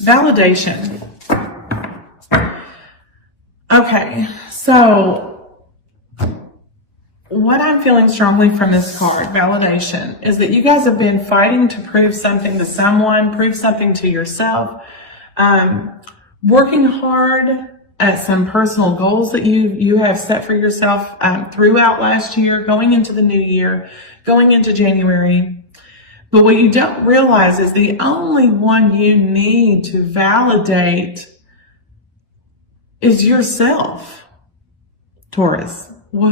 Validation. Okay, so what I'm feeling strongly from this card, validation, is that you guys have been fighting to prove something to someone, prove something to yourself, working hard at some personal goals that you have set for yourself throughout last year, going into the new year, going into January. But what you don't realize is the only one you need to validate is yourself, Taurus. Well,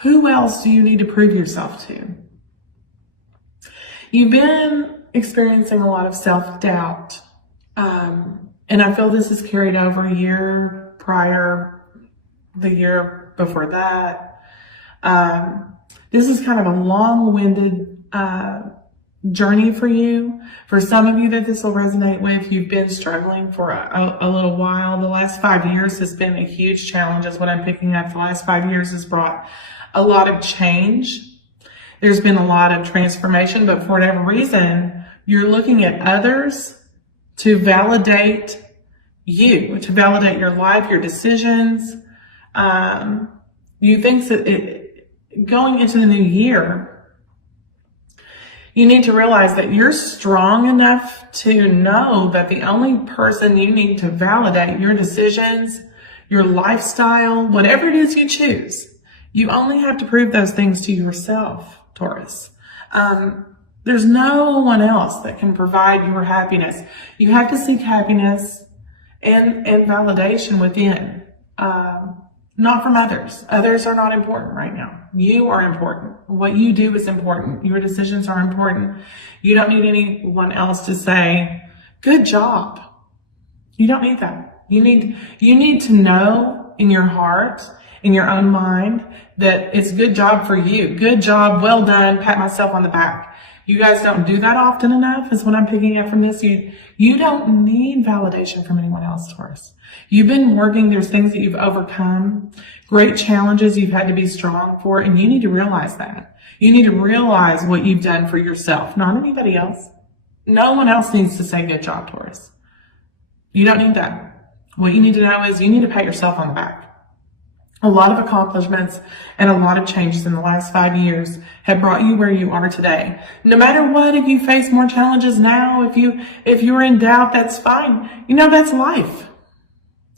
who else do you need to prove yourself to? You've been experiencing a lot of self-doubt. And I feel this is carried over a year prior, the year before that. This is kind of a long-winded journey for you. For some of you that this will resonate with, you've been struggling for a little while. The last 5 years has been a huge challenge, is what I'm picking up. The last 5 years has brought a lot of change. There's been a lot of transformation, but for whatever reason, you're looking at others to validate you, to validate your life, your decisions. You think that going into the new year, you need to realize that you're strong enough to know that the only person you need to validate your decisions, your lifestyle, whatever it is you choose, you only have to prove those things to yourself, Taurus. There's no one else that can provide your happiness. You have to seek happiness and validation within, not from others. Others are not important right now. You are important. What you do is important. Your decisions are important. You don't need anyone else to say, good job. You don't need that. You need to know in your heart, in your own mind, that it's good job for you. Good job, well done, pat myself on the back. You guys don't do that often enough, is what I'm picking up from this. You don't need validation from anyone else, Taurus. You've been working, there's things that you've overcome, great challenges you've had to be strong for, and you need to realize that. You need to realize what you've done for yourself, not anybody else. No one else needs to say good job, Taurus. You don't need that. What you need to know is you need to pat yourself on the back. A lot of accomplishments and a lot of changes in the last 5 years have brought you where you are today. No matter what, if you face more challenges now, if you're in doubt, that's fine. You know, that's life.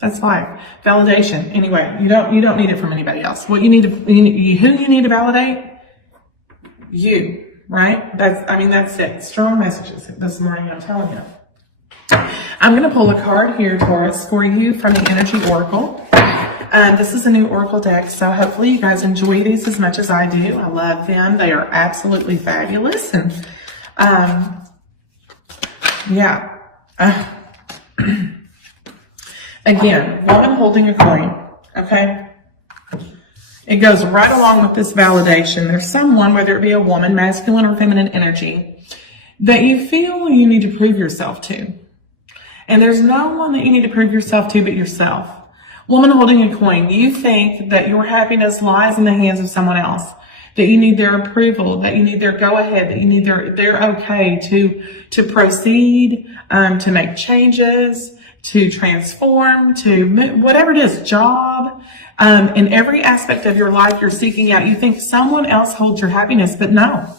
That's life. Validation. Anyway, you don't need it from anybody else. What you need to, who you need to validate? You, right? That's it. Strong messages this morning, I'm telling you. I'm going to pull a card here, Taurus, for you from the Energy Oracle. This is a new Oracle deck, so hopefully you guys enjoy these as much as I do. I love them. They are absolutely fabulous. And, yeah. Again, woman holding a coin, okay? It goes right along with this validation. There's someone, whether it be a woman, masculine or feminine energy, that you feel you need to prove yourself to. And there's no one that you need to prove yourself to but yourself. Woman holding a coin, you think that your happiness lies in the hands of someone else, that you need their approval, that you need their go-ahead, that you need their okay to proceed, to make changes, to transform, to whatever it is, job, in every aspect of your life you're seeking out. You think someone else holds your happiness, but no,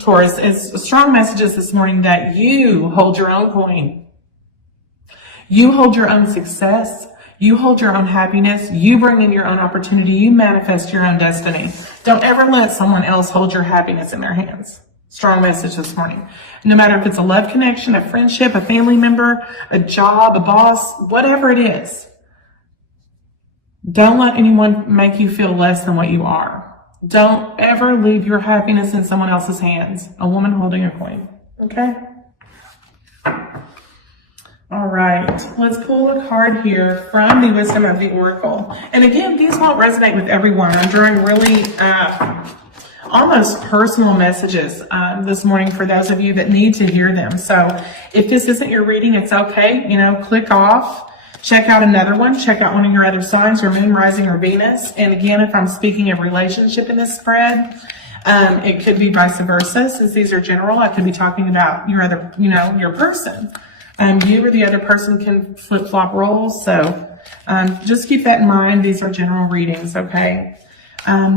Taurus, it's strong messages this morning that you hold your own coin. You hold your own success. You hold your own happiness. You bring in your own opportunity. You manifest your own destiny. Don't ever let someone else hold your happiness in their hands. Strong message this morning. No matter if it's a love connection, a friendship, a family member, a job, a boss, whatever it is. Don't let anyone make you feel less than what you are. Don't ever leave your happiness in someone else's hands. A woman holding a coin. Okay? All right, let's pull a card here from the Wisdom of the Oracle. And again, these won't resonate with everyone. I'm drawing really almost personal messages this morning for those of you that need to hear them. So if this isn't your reading, it's okay. You know, click off, check out another one, check out one of your other signs, your moon, rising, or Venus. And again, if I'm speaking of relationship in this spread, It could be vice versa. Since these are general, I could be talking about your other, your person. You or the other person can flip-flop roles. So just keep that in mind. These are general readings, okay?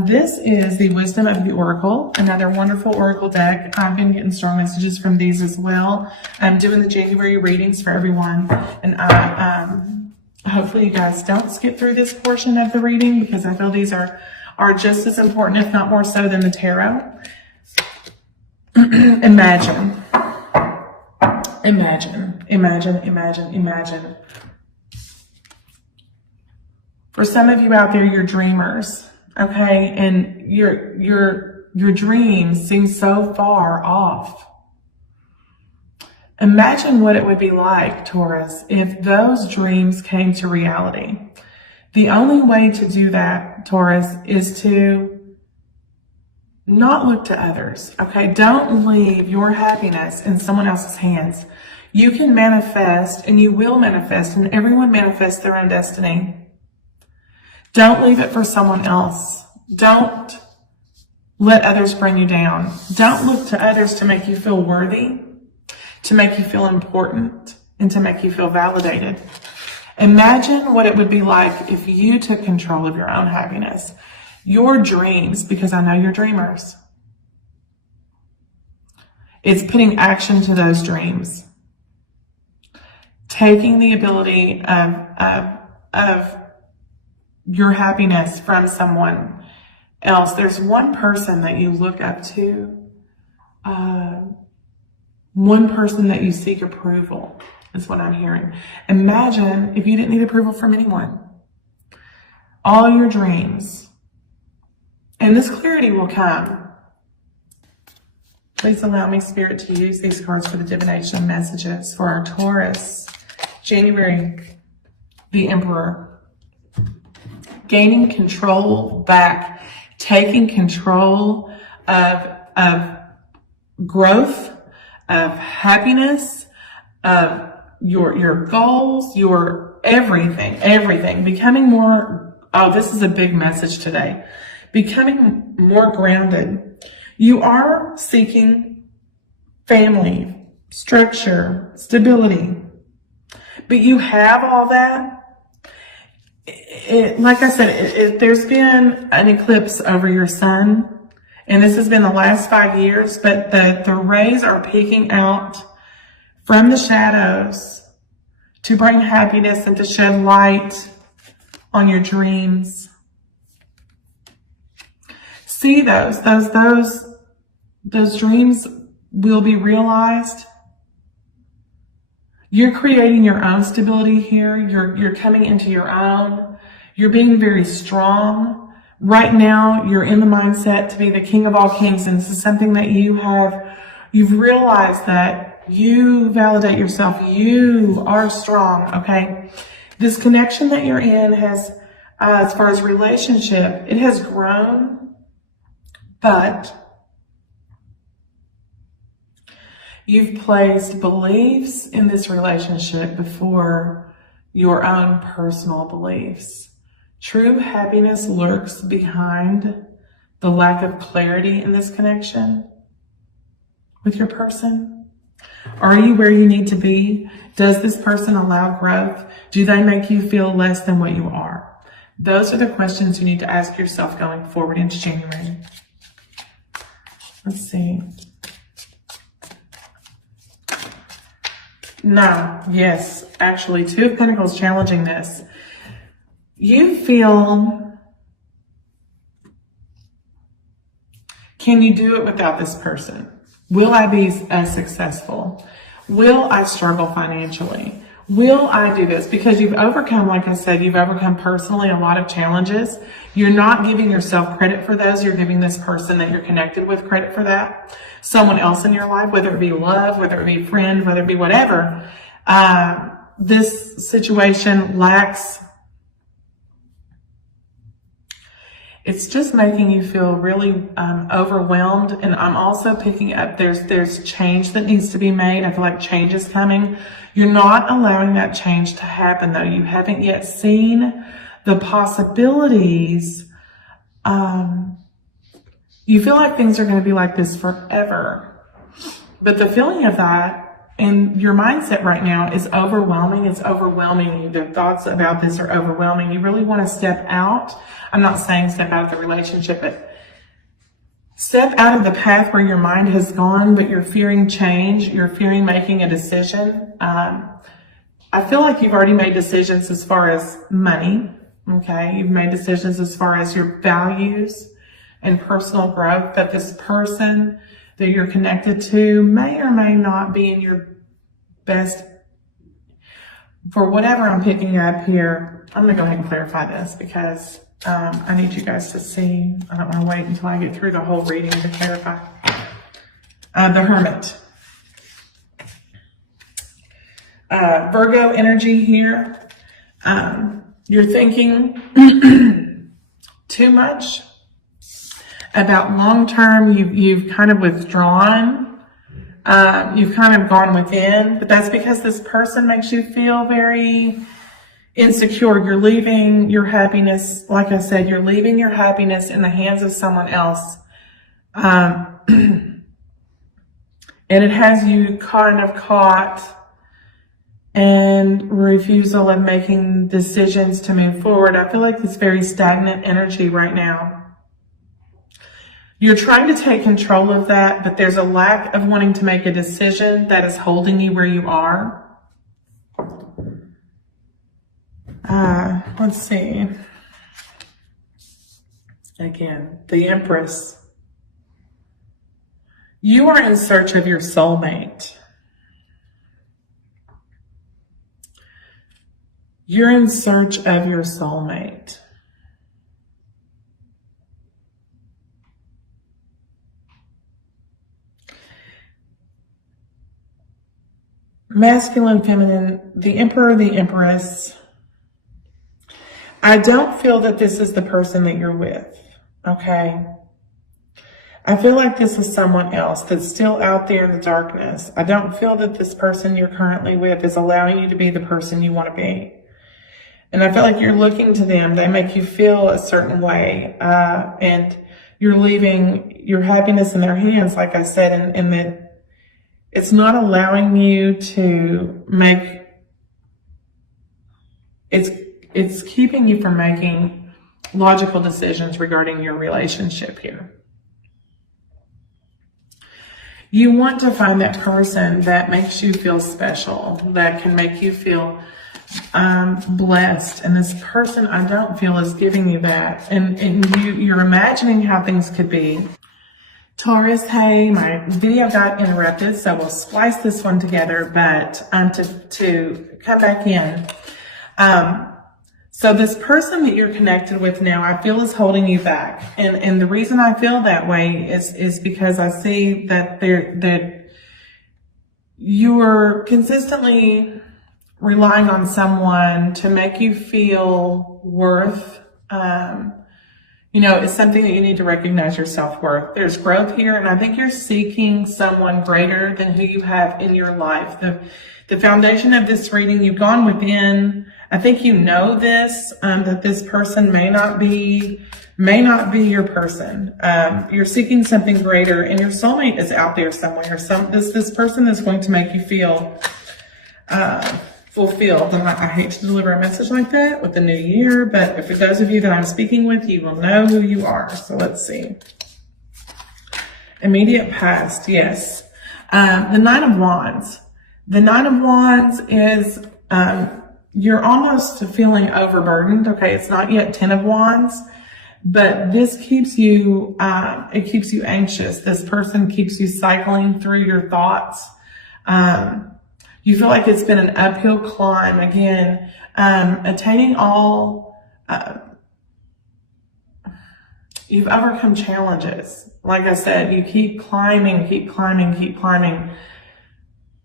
This is the Wisdom of the Oracle, another wonderful Oracle deck. I've been getting strong messages from these as well. I'm doing the January readings for everyone. And hopefully you guys don't skip through this portion of the reading, because I feel these are just as important, if not more so, than the tarot. Imagine. For some of you out there, you're dreamers, okay? And your dreams seem so far off. Imagine what it would be like, Taurus, if those dreams came to reality. The only way to do that, Taurus, is to not look to others, okay? Don't leave your happiness in someone else's hands. You can manifest, and you will manifest, and everyone manifests their own destiny. Don't leave it for someone else. Don't let others bring you down. Don't look to others to make you feel worthy, to make you feel important, and to make you feel validated. Imagine what it would be like if you took control of your own happiness, your dreams, because I know you're dreamers. It's putting action to those dreams. Taking the ability of your happiness from someone else. There's one person that you look up to, one person that you seek approval, is what I'm hearing. Imagine if you didn't need approval from anyone. All your dreams. And this clarity will come. Please allow me, Spirit, to use these cards for the divination messages for our Taurus. January, the Emperor. Gaining control back. Taking control of growth, of happiness, of your goals, your everything. Becoming more, this is a big message today. Becoming more grounded. You are seeking family, structure, stability. But you have all that. Like I said, there's been an eclipse over your sun. And this has been the last 5 years. But the rays are peeking out from the shadows to bring happiness and to shed light on your dreams. See those dreams will be realized. You're creating your own stability here. You're coming into your own. You're being very strong. Right now, you're in the mindset to be the king of all kings. And this is something that you've realized that you validate yourself. You are strong, okay? This connection that you're in has, as far as relationship, it has grown, but you've placed beliefs in this relationship before your own personal beliefs. True happiness lurks behind the lack of clarity in this connection with your person. Are you where you need to be? Does this person allow growth? Do they make you feel less than what you are? Those are the questions you need to ask yourself going forward into January. Let's see. No, yes, actually, Two of Pentacles challenging this. You feel, can you do it without this person? Will I be as successful? Will I struggle financially? Will I do this? Because you've overcome, like I said, you've overcome personally a lot of challenges. You're not giving yourself credit for those. You're giving this person that you're connected with credit for that. Someone else in your life, whether it be love, whether it be friend, whether it be whatever. This situation lacks. It's just making you feel really overwhelmed. And I'm also picking up, there's change that needs to be made. I feel like change is coming. You're not allowing that change to happen, though. You haven't yet seen the possibilities. You feel like things are going to be like this forever. But the feeling of that and your mindset right now is overwhelming. It's overwhelming you. The thoughts about this are overwhelming. You really want to step out. I'm not saying step out of the relationship, but step out of the path where your mind has gone, but you're fearing change. You're fearing making a decision. I feel like you've already made decisions as far as money. Okay. You've made decisions as far as your values and personal growth, that this person that you're connected to may or may not be in your best, for whatever I'm picking up here. I'm going to go ahead and clarify this because I need you guys to see. I don't want to wait until I get through the whole reading to clarify. The Hermit. Virgo energy here. You're thinking too much about long-term. You've kind of withdrawn. You've kind of gone within, but that's because this person makes you feel very insecure. You're leaving your happiness, like I said, you're leaving your happiness in the hands of someone else. And it has you kind of caught and refusal of making decisions to move forward. I feel like it's very stagnant energy right now. You're trying to take control of that, but there's a lack of wanting to make a decision that is holding you where you are. Let's see. Again, the Empress. You are in search of your soulmate. You're in search of your soulmate. Masculine, feminine, the Emperor, the Empress. I don't feel that this is the person that you're with, okay? I feel like this is someone else that's still out there in the darkness. I don't feel that this person you're currently with is allowing you to be the person you want to be. And I feel like you're looking to them. They make you feel a certain way. And you're leaving your happiness in their hands, like I said, and that it's not allowing you to make, it's keeping you from making logical decisions regarding your relationship here. You want to find that person that makes you feel special, that can make you feel blessed. And this person, I don't feel, is giving you that. And you're imagining how things could be. Taurus, hey, my video got interrupted, so we'll splice this one together, but to come back in. So this person that you're connected with now, I feel is holding you back. And the reason I feel that way is because I see that you are consistently relying on someone to make you feel worth. It's something that you need to recognize your self-worth. There's growth here, and I think you're seeking someone greater than who you have in your life. The foundation of this reading, you've gone within. I think you know this, that this person may not be your person. You're seeking something greater, and your soulmate is out there somewhere. This person is going to make you feel fulfilled. And I hate to deliver a message like that with the new year, but for those of you that I'm speaking with, you will know who you are. So let's see. Immediate past, yes. The Nine of Wands. The Nine of Wands is, you're almost feeling overburdened. Okay, it's not yet 10 of Wands, but this keeps you, it keeps you anxious. This person keeps you cycling through your thoughts. You feel like it's been an uphill climb again, attaining all, you've overcome challenges. Like I said, you keep climbing,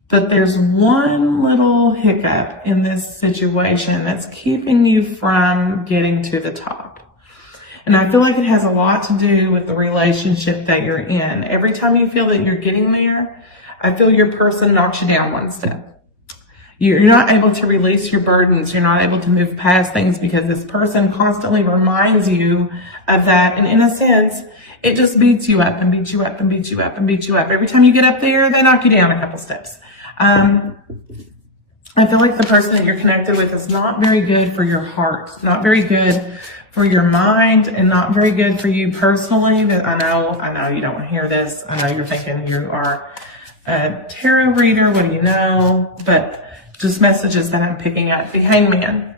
but there's one little hiccup in this situation that's keeping you from getting to the top. And I feel like it has a lot to do with the relationship that you're in. Every time you feel that you're getting there, I feel your person knocks you down one step. You're not able to release your burdens. You're not able to move past things because this person constantly reminds you of that. And in a sense, It just beats you up and beats you up and beats you up and beats you up. Every time you get up there, they knock you down a couple steps. I feel like the person that you're connected with is not very good for your heart, not very good for your mind, and not very good for you personally. That I know you don't want to hear this. I know you're thinking you are a tarot reader. What do you know? But just messages that I'm picking up. The Hangman.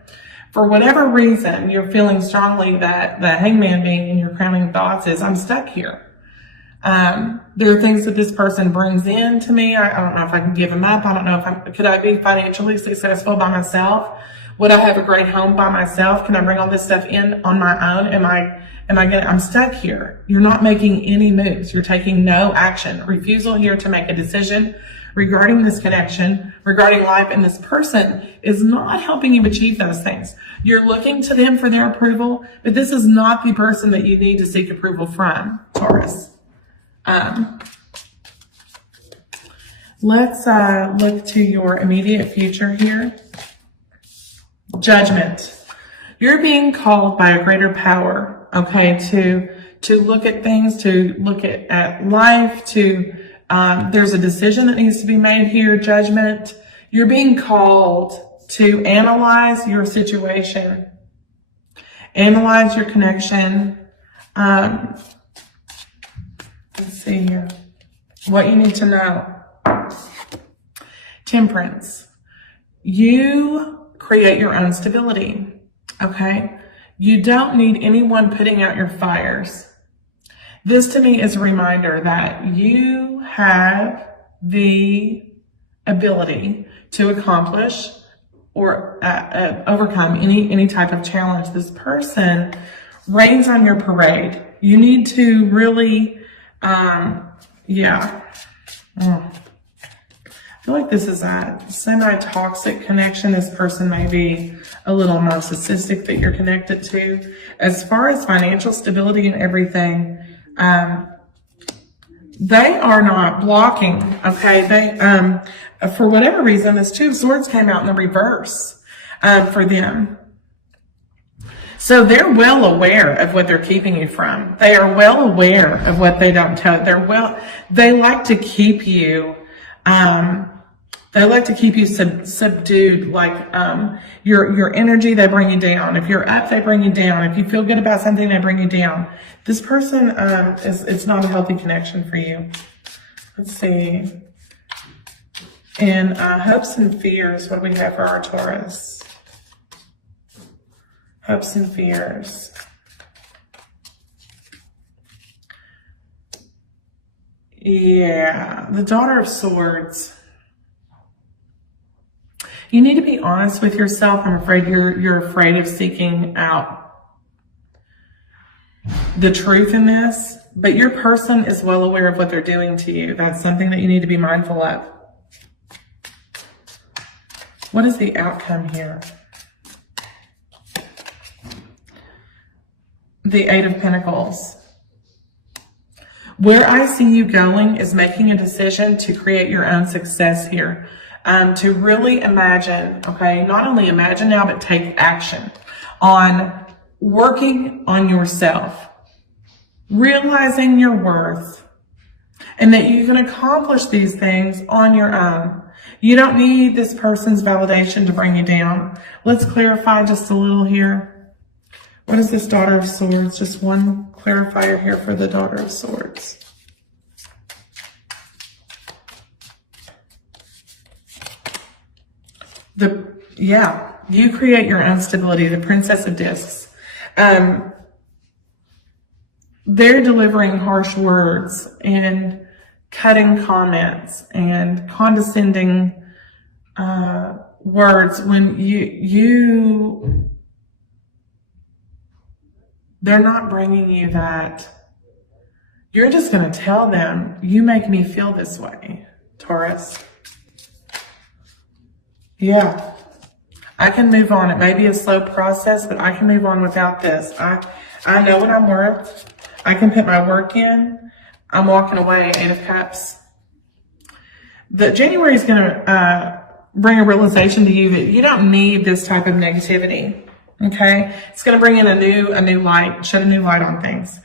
For whatever reason, you're feeling strongly that the Hangman being in your crowning thoughts is, I'm stuck here. There are things that this person brings in to me. I don't know if I can give them up. I don't know if could I be financially successful by myself? Would I have a great home by myself? Can I bring all this stuff in on my own? I'm stuck here. You're not making any moves. You're taking no action. Refusal here to make a decision regarding this connection, regarding life, and this person is not helping you achieve those things. You're looking to them for their approval, but this is not the person that you need to seek approval from, Taurus. Let's look to your immediate future here. Judgment. You're being called by a greater power, okay, to look at things, to look at life, there's a decision that needs to be made here, judgment. You're being called to analyze your situation, analyze your connection. Let's see here. What you need to know. Temperance. You create your own stability, okay? You don't need anyone putting out your fires. This to me is a reminder that you have the ability to accomplish or overcome any type of challenge. This person rains on your parade. You need to really, I feel like this is a semi-toxic connection. This person may be a little narcissistic that you're connected to. As far as financial stability and everything, they are not blocking, okay? They, for whatever reason, this Two of Swords came out in the reverse for them. So they're well aware of what they're keeping you from. They are well aware of what they don't tell. They like to keep you, subdued, like, your energy, they bring you down. If you're up, they bring you down. If you feel good about something, they bring you down. This person, it's not a healthy connection for you. Let's see. And, hopes and fears, what do we have for our Taurus? Hopes and fears. Yeah, the Daughter of Swords. You need to be honest with yourself. I'm afraid you're afraid of seeking out the truth in this, but your person is well aware of what they're doing to you. That's something that you need to be mindful of. What is the outcome here? The Eight of Pentacles. Where I see you going is making a decision to create your own success here. To really imagine, okay, not only imagine now, but take action on working on yourself, realizing your worth, and that you can accomplish these things on your own. You don't need this person's validation to bring you down. Let's clarify just a little here. What is this Daughter of Swords? Just one clarifier here for the Daughter of Swords. You create your own stability. The Princess of Discs. They're delivering harsh words and cutting comments and condescending words when they're not bringing you that. You're just going to tell them, you make me feel this way, Taurus. Yeah, I can move on. It may be a slow process, but I can move on without this. I know what I'm worth. I can put my work in. I'm walking away. Eight of Cups. The January is going to bring a realization to you that you don't need this type of negativity. Okay, it's going to bring in a new light, shed a new light on things.